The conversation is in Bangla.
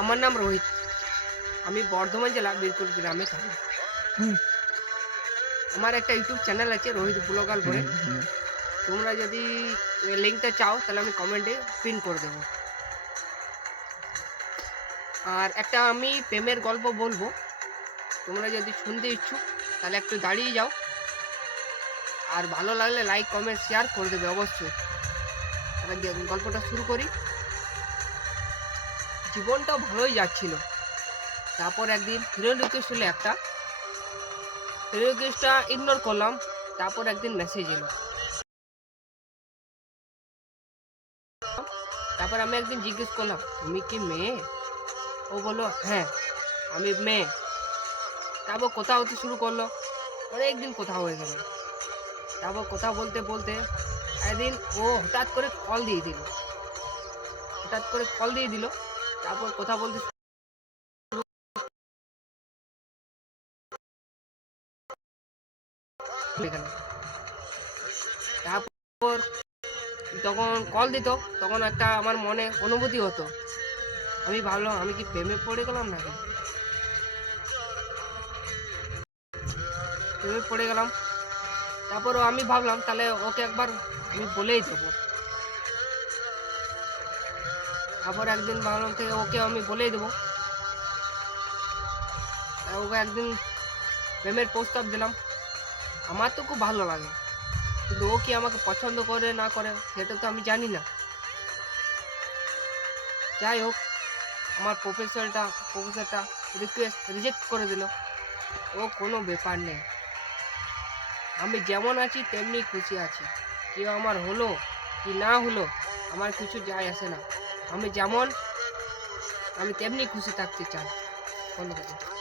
আমার নাম রোহিত। আমি বর্ধমান জেলা বীরপুর গ্রামে থাকি। হুম, আমার একটা ইউটিউব চ্যানেল আছে রোহিত ব্লগার বলে। হুম, হুম, তোমরা যদি লিঙ্কটা চাও তাহলে আমি কমেন্টে পিন করে দেবো। আর একটা আমি প্রেমের গল্প বলবো। তোমরা যদি শুনতে ইচ্ছুক তাহলে একটু দাঁড়িয়ে যাও। আর ভালো লাগলে লাইক, কমেন্ট, শেয়ার করে দেবে অবশ্যই। তাহলে গল্পটা শুরু করি। জীবনটাও ভালোই যাচ্ছিল। তারপর একদিন ফ্রেন্ড রিকোয়েস্ট হলো একটা। ফ্রেন্ড রিকোয়েস্টটা ইগনোর করলাম। তারপর একদিন মেসেজ এলো। তারপর আমি একদিন জিজ্ঞেস করলাম, তুমি কি মেয়ে? ও বললো, হ্যাঁ আমি মেয়ে। তারপর কথা হতে শুরু করলো। অনেকদিন কথা হয়ে গেল। তারপর কথা বলতে বলতে একদিন ও হঠাৎ করে কল দিয়ে দিল। তারপর কথা বলতে শুরু হয়ে গেল। তারপর যখন কল দিত তখন একটা আমার মনে অনুভূতি হতো। আমি ভাবলাম আমি কি প্রেমে পড়ে গেলাম নাকি? প্রেমে পড়ে গেলাম। তারপরও আমি ভাবলাম তাহলে ওকে একবার আমি বলেই দেবো। তারপর একদিন ভাবলাম থেকে ওকে আমি বলেই দেবো। ওকে একদিন প্রেমের প্রস্তাব দিলাম। আমার তো খুব ভালো লাগে, কিন্তু ও কি আমাকে পছন্দ করে না করে সেটা তো আমি জানি না। যাই হোক, আমার প্রফেসরটা রিকোয়েস্ট রিজেক্ট করে দিল। ও কোনো ব্যাপার নেই, আমি যেমন আছি তেমনি খুশি আছি। কেউ আমার হলো কি না হলো আমার কিছু যায় আসে না। আমি যেমন আমি তেমনি খুশি থাকতে চাই। ধন্যবাদ।